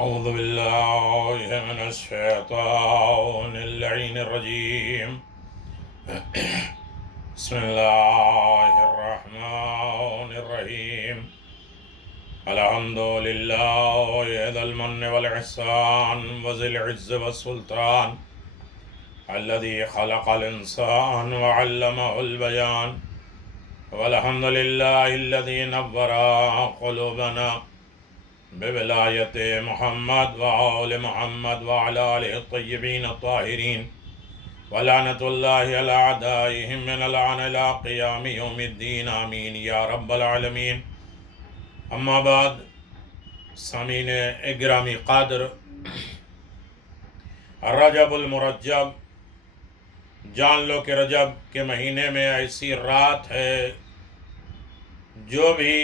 أعوذ بالله من الشيطان اللعين الرجيم. بسم الله الرحمن الرحيم. الحمد لله ذي المن والإحسان وذي العز والسلطان الذي خلق الإنسان وعلمه البيان. والحمد لله الذي نور قلوبنا بولاية محمد وآل محمد وعلى آله الطيبين الطاهرين. ولعنة الله على أعدائهم من الآن إلى قيام يوم الدين آمين يا رب العالمين. اما بعد، سامعین اگرامی قادر، رجب المرجب، جان لو کہ رجب کے مہینے میں ایسی رات ہے جو بھی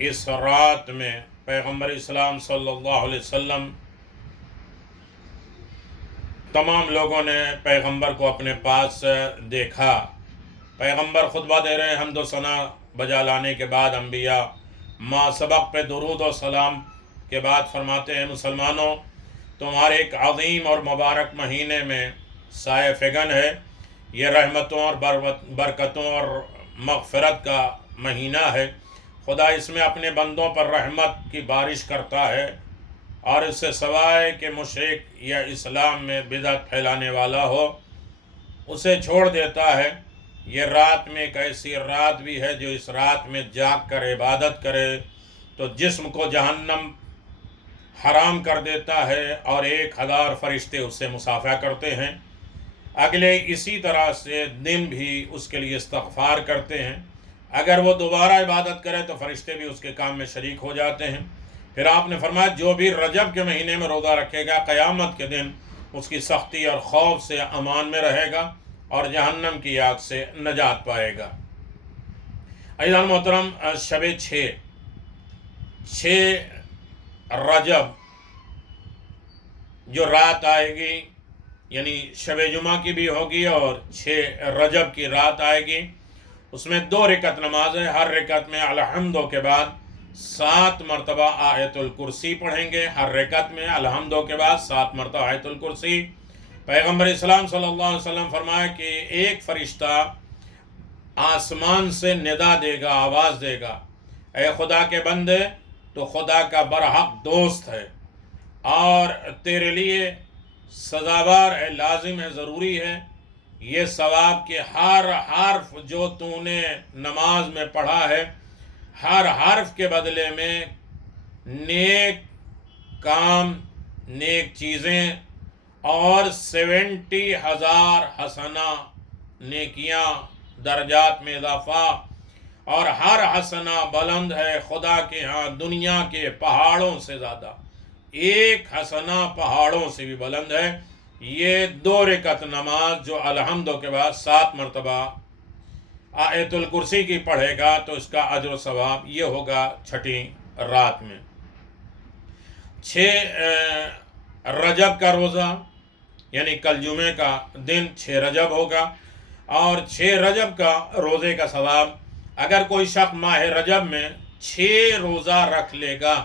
اس رات میں پیغمبر اسلام صلی اللہ علیہ وسلم تمام لوگوں نے پیغمبر کو اپنے پاس دیکھا. پیغمبر خطبہ دے رہے ہیں، حمد و ثنا بجا لانے کے بعد انبیاء ما سبق پہ درود و سلام کے بعد فرماتے ہیں، مسلمانوں تمہارے ایک عظیم اور مبارک مہینے میں سایہ فگن ہے. یہ رحمتوں اور برکتوں اور مغفرت کا مہینہ ہے. خدا اس میں اپنے بندوں پر رحمت کی بارش کرتا ہے، اور اس سے سوائے کہ مشرک یا اسلام میں بدعت پھیلانے والا ہو اسے چھوڑ دیتا ہے. یہ رات میں ایک ایسی رات بھی ہے جو اس رات میں جاگ کر عبادت کرے تو جسم کو جہنم حرام کر دیتا ہے، اور 1000 فرشتے اس سے مصافحہ کرتے ہیں. اگلے اسی طرح سے دن بھی اس کے لیے استغفار کرتے ہیں. اگر وہ دوبارہ عبادت کرے تو فرشتے بھی اس کے کام میں شریک ہو جاتے ہیں. پھر آپ نے فرمایا جو بھی رجب کے مہینے میں روزہ رکھے گا قیامت کے دن اس کی سختی اور خوف سے امان میں رہے گا اور جہنم کی آگ سے نجات پائے گا. عزیزان محترم، شب 6 رجب جو رات آئے گی، یعنی شب جمعہ کی بھی ہوگی اور 6 رجب کی رات آئے گی، اس میں 2 رکعت نماز ہے. ہر رکعت میں الحمدو کے بعد 7 مرتبہ آیت الکرسی پڑھیں گے. ہر رکعت میں الحمدو کے بعد 7 مرتبہ آیت الکرسی. پیغمبر اسلام صلی اللہ علیہ وسلم فرمایا کہ ایک فرشتہ آسمان سے ندا دے گا، آواز دے گا، اے خدا کے بندے تو خدا کا برحق دوست ہے، اور تیرے لیے سزاوار ہے، لازم ہے، ضروری ہے یہ ثواب کہ ہر حرف جو تو نے نماز میں پڑھا ہے، ہر حرف کے بدلے میں نیک کام، نیک چیزیں اور 70,000 حسنہ نیکیاں، درجات میں اضافہ، اور ہر حسنہ بلند ہے خدا کے ہاں دنیا کے پہاڑوں سے زیادہ. ایک حسنہ پہاڑوں سے بھی بلند ہے. یہ 2 رکعت نماز جو الحمدو کے بعد 7 مرتبہ آیت الکرسی کی پڑھے گا تو اس کا اجر و ثواب یہ ہوگا 6 رات میں. 6 رجب کا روزہ یعنی کل جمعے کا دن 6 رجب ہوگا، اور 6 رجب کا روزے کا ثواب اگر کوئی شخص ماہ رجب میں 6 روزہ رکھ لے گا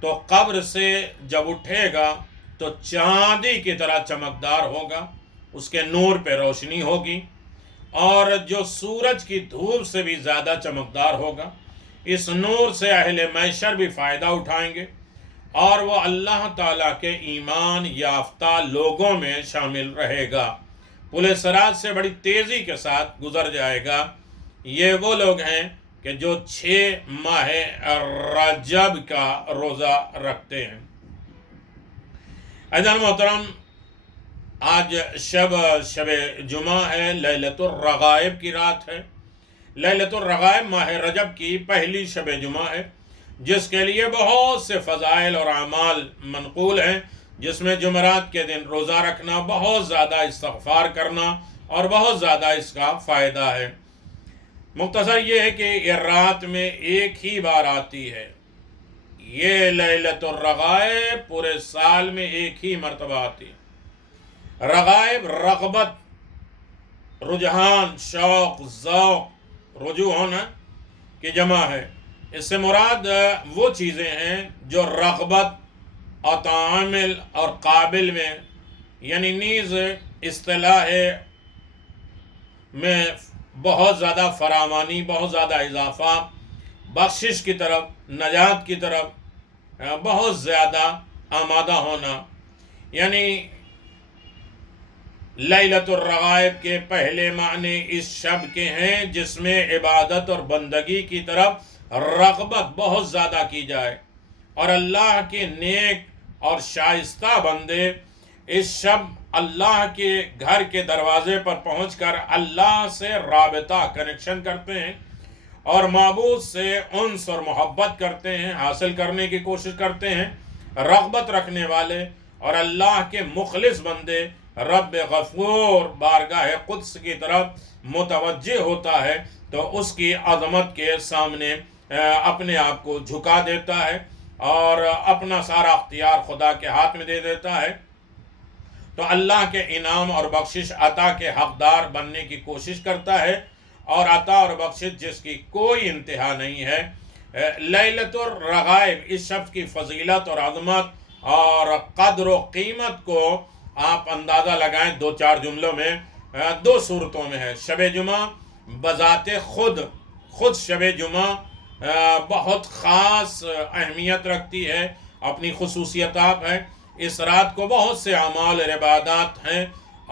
تو قبر سے جب اٹھے گا تو چاندی کی طرح چمکدار ہوگا، اس کے نور پہ روشنی ہوگی، اور جو سورج کی دھوپ سے بھی زیادہ چمکدار ہوگا. اس نور سے اہل محشر بھی فائدہ اٹھائیں گے، اور وہ اللہ تعالیٰ کے ایمان یافتہ لوگوں میں شامل رہے گا. پل صراط سے بڑی تیزی کے ساتھ گزر جائے گا. یہ وہ لوگ ہیں کہ جو 6 ماہ رجب کا روزہ رکھتے ہیں. عزیزان محترم، آج شب جمعہ ہے، لیلۃ الرغائب کی رات ہے. لیلۃ الرغائب ماہ رجب کی پہلی شب جمعہ ہے، جس کے لیے بہت سے فضائل اور اعمال منقول ہیں، جس میں جمعرات کے دن روزہ رکھنا، بہت زیادہ استغفار کرنا اور بہت زیادہ اس کا فائدہ ہے. مختصر یہ ہے کہ یہ رات میں ایک ہی بار آتی ہے. یہ لیلۃ الرغائب پورے سال میں ایک ہی مرتبہ آتی ہے. رغائب رغبت، رجحان، شوق، ذوق، رجوع ہونا کی جمع ہے. اس سے مراد وہ چیزیں ہیں جو رغبت اطعامل اور قابل میں یعنی نیز اصطلاح میں بہت زیادہ فراوانی، بہت زیادہ اضافہ، بخشش کی طرف، نجات کی طرف بہت زیادہ آمادہ ہونا، یعنی لیلۃ الرغائب کے پہلے معنی اس شب کے ہیں جس میں عبادت اور بندگی کی طرف رغبت بہت زیادہ کی جائے، اور اللہ کے نیک اور شائستہ بندے اس شب اللہ کے گھر کے دروازے پر پہنچ کر اللہ سے رابطہ کنیکشن کرتے ہیں اور معبود سے انس اور محبت کرتے ہیں، حاصل کرنے کی کوشش کرتے ہیں۔ رغبت رکھنے والے اور اللہ کے مخلص بندے رب غفور بارگاہ قدس کی طرف متوجہ ہوتا ہے تو اس کی عظمت کے سامنے اپنے آپ کو جھکا دیتا ہے اور اپنا سارا اختیار خدا کے ہاتھ میں دے دیتا ہے، تو اللہ کے انعام اور بخشش عطا کے حقدار بننے کی کوشش کرتا ہے، اور عطا اور بخشش جس کی کوئی انتہا نہیں ہے۔ لیلۃ الرغائب اس شخص کی فضیلت اور عظمت اور قدر و قیمت کو آپ اندازہ لگائیں دو چار جملوں میں، دو صورتوں میں ہے۔ شب جمعہ بذات خود شب جمعہ بہت خاص اہمیت رکھتی ہے، اپنی خصوصیات ہے۔ اس رات کو بہت سے اعمال اور عبادات ہیں،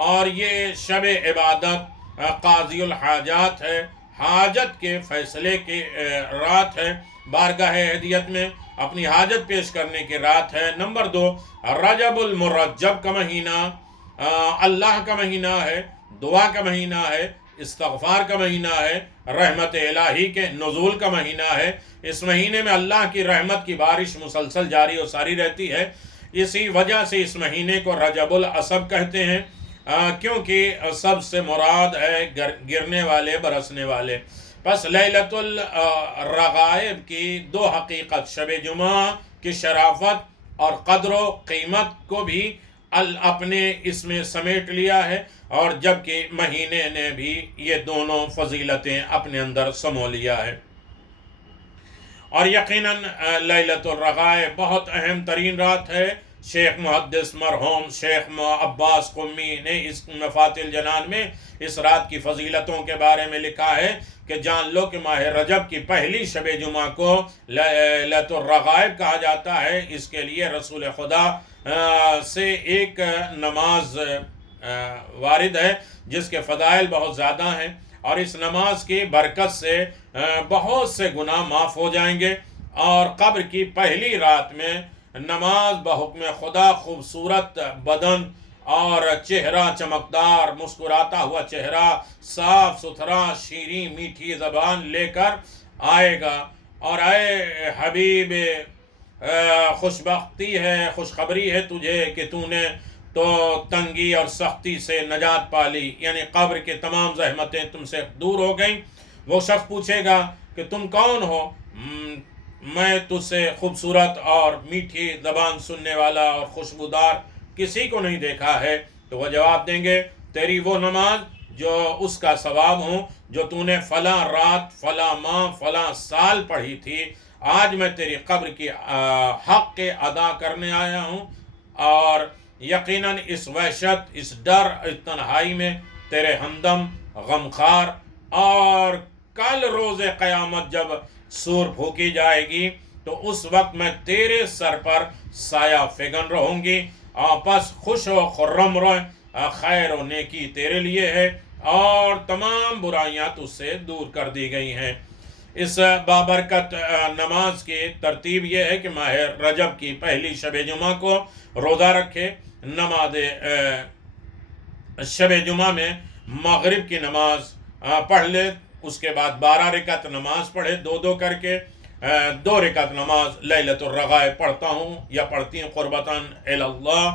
اور یہ شب عبادت قاضی الحاجات ہے، حاجت کے فیصلے کی رات ہے، بارگاہ اہدیت میں اپنی حاجت پیش کرنے کی رات ہے۔ نمبر دو، رجب المرجب کا مہینہ اللہ کا مہینہ ہے، دعا کا مہینہ ہے، استغفار کا مہینہ ہے، رحمت الہی کے نزول کا مہینہ ہے۔ اس مہینے میں اللہ کی رحمت کی بارش مسلسل جاری و ساری رہتی ہے، اسی وجہ سے اس مہینے کو رجب العصب کہتے ہیں، کیونکہ سب سے مراد ہے گرنے والے، برسنے والے۔ پس لیلۃ الرغائب کی دو حقیقت، شب جمعہ کی شرافت اور قدر و قیمت کو بھی اپنے اس میں سمیٹ لیا ہے، اور جبکہ مہینے نے بھی یہ دونوں فضیلتیں اپنے اندر سمو لیا ہے۔ اور یقیناً لیلۃ الرغائب بہت اہم ترین رات ہے۔ شیخ محدث مرحوم شیخ عباس قمی نے اس مفاتح الجنان میں اس رات کی فضیلتوں کے بارے میں لکھا ہے کہ جان لو کہ ماہ رجب کی پہلی شب جمعہ کو لیلۃ الرغائب کہا جاتا ہے۔ اس کے لیے رسول خدا سے ایک نماز وارد ہے جس کے فضائل بہت زیادہ ہیں، اور اس نماز کی برکت سے بہت سے گناہ معاف ہو جائیں گے، اور قبر کی پہلی رات میں نماز بحکم خدا خوبصورت بدن اور چہرہ چمکدار، مسکراتا ہوا چہرہ، صاف ستھرا شیریں میٹھی زبان لے کر آئے گا، اور اے حبیب خوشبختی ہے، خوشخبری ہے تجھے کہ تو نے تو تنگی اور سختی سے نجات پالی، یعنی قبر کے تمام زحمتیں تم سے دور ہو گئیں۔ وہ شخص پوچھے گا کہ تم کون ہو؟ میں تجھ سے خوبصورت اور میٹھی زبان سننے والا اور خوشبودار کسی کو نہیں دیکھا ہے۔ تو وہ جواب دیں گے تیری وہ نماز جو اس کا ثواب ہوں جو تو نے فلاں رات، فلاں ماہ، فلاں سال پڑھی تھی، آج میں تیری قبر کی حق کے ادا کرنے آیا ہوں، اور یقیناً اس وحشت، اس ڈر، اس تنہائی میں تیرے ہمدم غمخوار، اور کل روز قیامت جب سور پھونکی جائے گی تو اس وقت میں تیرے سر پر سایہ فگن رہوں گی، پس خوش و خرم رہ، خیر و نیکی تیرے لیے ہے، اور تمام برائیاں تجھ سے دور کر دی گئی ہیں۔ اس بابرکت نماز کی ترتیب یہ ہے کہ ماہ رجب کی پہلی شب جمعہ کو روزہ رکھے، نماز شب جمعہ میں مغرب کی نماز پڑھ لے، اس کے بعد 12 رکعت نماز پڑھے، دو کر کے 2 رکعت نماز لیلۃ الرغائب پڑھتا ہوں یا پڑھتی ہوں قربتاً الی اللہ،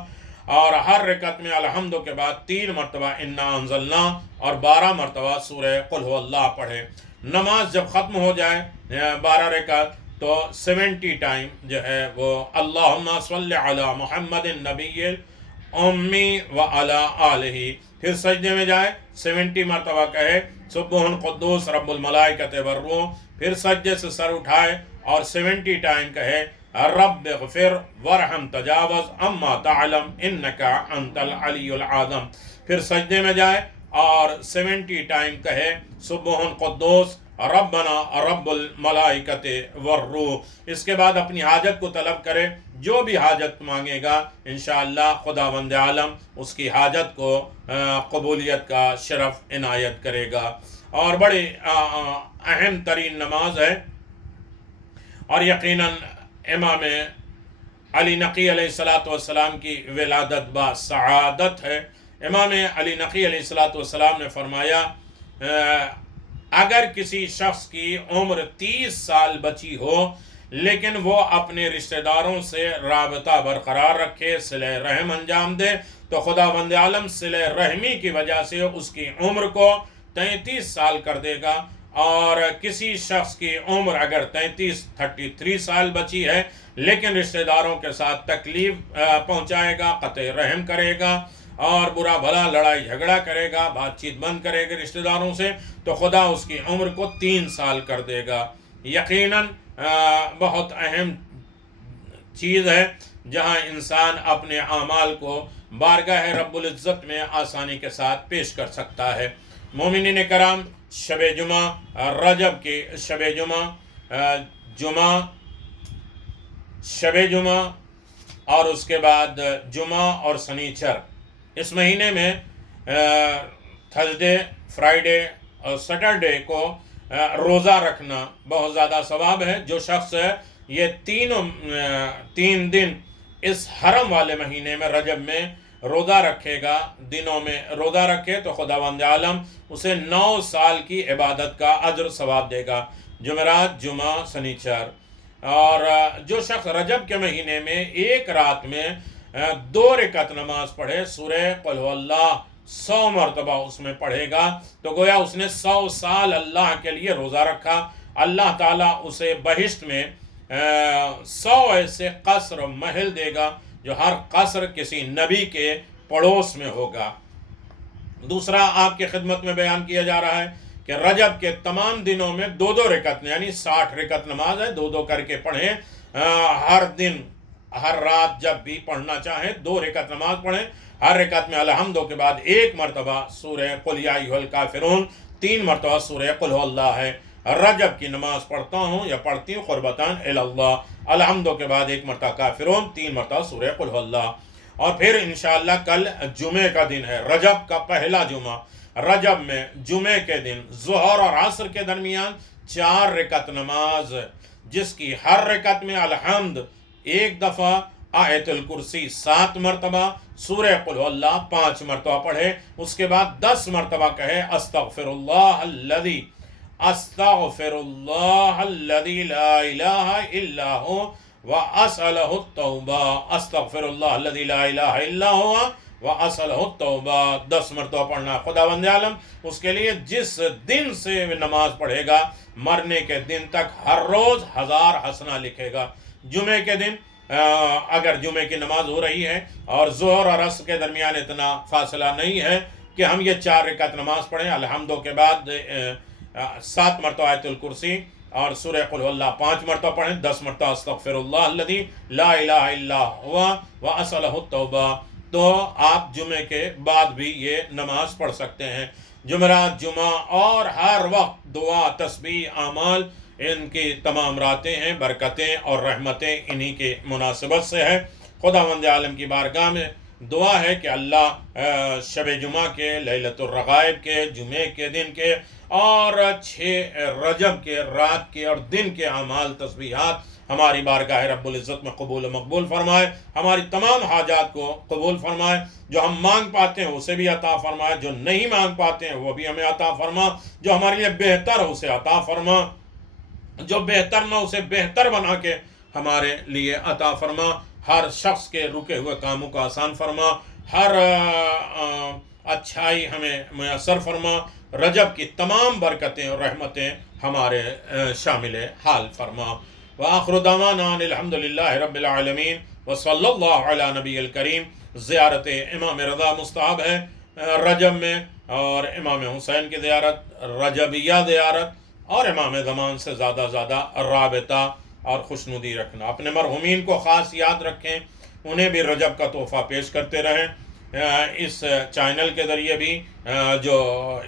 اور ہر رکعت میں الحمد کے بعد 3 مرتبہ انا انزلنا اور 12 مرتبہ سورہ قل هو اللہ پڑھے۔ نماز جب ختم ہو جائے 12 رکعت تو 70 ٹائم جو ہے وہ اللہم صلی علی محمد النبی امی و علی آلہ، پھر سجدے میں جائے 70 مرتبہ کہے سبحان قدوس رب الملائکۃ والروح، پھر سجدے سے سر اٹھائے اور 70 ٹائم کہے رب اغفر ورحم تجاوز اما تعلم انکا انت العلی العظم. پھر سجدے میں جائے اور 70 ٹائم کہے سبحان قدوس ربنا رب الملائکۃ والروح. اس کے بعد اپنی حاجت کو طلب کرے، جو بھی حاجت مانگے گا انشاءاللہ خداوند عالم اس کی حاجت کو قبولیت کا شرف عنایت کرے گا. اور بڑی اہم ترین نماز ہے، اور یقیناً امام علی نقی علیہ السلام کی ولادت با سعادت ہے. امام علی نقی علیہ السلام نے فرمایا اگر کسی شخص کی عمر 30 سال بچی ہو لیکن وہ اپنے رشتہ داروں سے رابطہ برقرار رکھے، صلہ رحم انجام دے، تو خداوند عالم صلہ رحمی کی وجہ سے اس کی عمر کو 33 سال کر دے گا. اور کسی شخص کی عمر اگر 33 سال بچی ہے لیکن رشتہ داروں کے ساتھ تکلیف پہنچائے گا، قطع رحم کرے گا اور برا بھلا لڑائی جھگڑا کرے گا، بات چیت بند کرے گا رشتہ داروں سے، تو خدا اس کی عمر کو 3 سال کر دے گا. یقیناً بہت اہم چیز ہے جہاں انسان اپنے اعمال کو بارگاہ رب العزت میں آسانی کے ساتھ پیش کر سکتا ہے. مومنین کرام، شب جمعہ، رجب کی شب جمعہ، شب جمعہ اور اس کے بعد جمعہ اور سنیچر، اس مہینے میں تھرسڈے، فرائیڈے اور سیٹرڈے کو روزہ رکھنا بہت زیادہ ثواب ہے. جو شخص یہ 3 دن اس حرم والے مہینے میں رجب میں روزہ رکھے گا، دنوں میں روزہ رکھے، تو خداوند عالم اسے 9 سال کی عبادت کا اجر ثواب دے گا، جمعرات، جمعہ، سنیچر. اور جو شخص رجب کے مہینے میں ایک رات میں 2 رکعت نماز پڑھے، سورہ قل هو اللہ 100 مرتبہ اس میں پڑھے گا، تو گویا اس نے 100 سال اللہ کے لیے روزہ رکھا. اللہ تعالیٰ اسے بہشت میں 100 ایسے قصر محل دے گا جو ہر قصر کسی نبی کے پڑوس میں ہوگا. دوسرا آپ کی خدمت میں بیان کیا جا رہا ہے کہ رجب کے تمام دنوں میں 2 رکعت، یعنی 60 رکعت نماز ہے، 2 کر کے پڑھیں. ہر دن، ہر رات جب بھی پڑھنا چاہیں 2 رکعت نماز پڑھیں. ہر رکعت میں الحمدو کے بعد 1 مرتبہ سورہ قل یا ایھا الکافرون، 3 مرتبہ سورہ قل هو اللہ ہے. رجب کی نماز پڑھتا ہوں یا پڑھتی ہوں قربتاً الی اللہ، الحمدو کے بعد 1 مرتبہ کافرون، 3 مرتبہ سورہ قل هو اللہ. اور پھر انشاءاللہ کل جمعے کا دن ہے، رجب کا پہلا جمعہ. رجب میں جمعے کے دن ظہر اور عصر کے درمیان 4 رکعت نماز، جس کی ہر رکعت میں الحمد 1 دفعہ، آیت الکرسی 7 مرتبہ، سورہ قل هو اللہ 5 مرتبہ پڑھے. اس کے بعد 10 مرتبہ کہے استغفر اللہ الذی لا الہ الا ہو واسألہ التوبہ، استغفر اللہ الذی لا الہ الا ہو واسألہ التوبہ 10 مرتبہ پڑھنا. خداوند عالم اس کے لیے جس دن سے نماز پڑھے گا مرنے کے دن تک ہر روز 1000 حسنہ لکھے گا. جمعے کے دن اگر جمعے کی نماز ہو رہی ہے اور ظہر اور عصر کے درمیان اتنا فاصلہ نہیں ہے کہ ہم یہ 4 رکعت نماز پڑھیں، الحمدو کے بعد 7 مرتبہ آیت الکرسی اور سورہ قل هو اللہ 5 مرتبہ پڑھیں، 10 مرتبہ استغفر اللہ الذی لا الہ الا ہوا واسألہ التوبہ. تو آپ جمعے کے بعد بھی یہ نماز پڑھ سکتے ہیں. جمعرات، جمعہ اور ہر وقت دعا، تسبیح، اعمال، ان کی تمام راتیں ہیں، برکتیں اور رحمتیں انہی کے مناسبت سے ہے. خداوند عالم کی بارگاہ میں دعا ہے کہ اللہ شب جمعہ کے، لیلۃ الرغائب کے، جمعے کے دن کے اور 6 رجب کے رات کے اور دن کے اعمال، تسبیحات ہماری بارگاہ رب العزت میں قبول و مقبول فرمائے. ہماری تمام حاجات کو قبول فرمائے. جو ہم مانگ پاتے ہیں اسے بھی عطا فرمائے، جو نہیں مانگ پاتے ہیں وہ بھی ہمیں عطا فرما. جو ہمارے لیے بہتر ہے اسے عطا فرما، جو بہتر نہ اسے بہتر بنا کے ہمارے لیے عطا فرما. ہر شخص کے رکے ہوئے کاموں کو آسان فرما، ہر اچھائی ہمیں میسر فرما. رجب کی تمام برکتیں اور رحمتیں ہمارے شامل حال فرما. وآخر دعوانا الحمد للہ رب العالمین وصلی اللہ علی نبی الکریم. زیارت امام رضا مستحب ہے رجب میں، اور امام حسین کی زیارت، رجبیہ زیارت، اور امام زمان سے زیادہ رابطہ اور خوشنودی رکھنا. اپنے مرحومین کو خاص یاد رکھیں، انہیں بھی رجب کا تحفہ پیش کرتے رہیں. اس چینل کے ذریعے بھی جو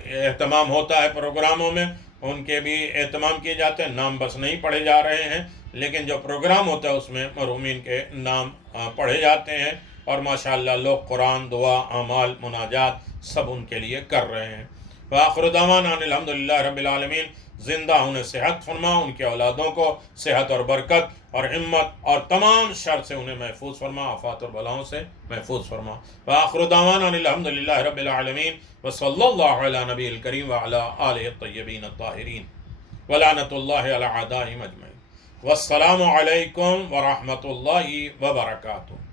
اہتمام ہوتا ہے پروگراموں میں ان کے بھی اہتمام کیے جاتے ہیں. نام بس نہیں پڑھے جا رہے ہیں، لیکن جو پروگرام ہوتا ہے اس میں مرحومین کے نام پڑھے جاتے ہیں، اور ماشاءاللہ لوگ قرآن، دعا، اعمال، مناجات سب ان کے لیے کر رہے ہیں. وآخر دعوانا ان الحمدللہ رب العالمین. زندہ انہیں صحت فرما، ان کے اولادوں کو صحت اور برکت اور ہمت اور تمام شر سے انہیں محفوظ فرما، آفات اور بلاؤں سے محفوظ فرما. وآخر دعوانا ان الحمدللہ رب العالمین وصلی اللہ علی نبی الکریم وعلی آلہ الطیبین الطاہرین ولعنۃ اللہ علی اعدائہم اجمعین. والسلام علیکم ورحمۃ اللہ وبرکاتہ.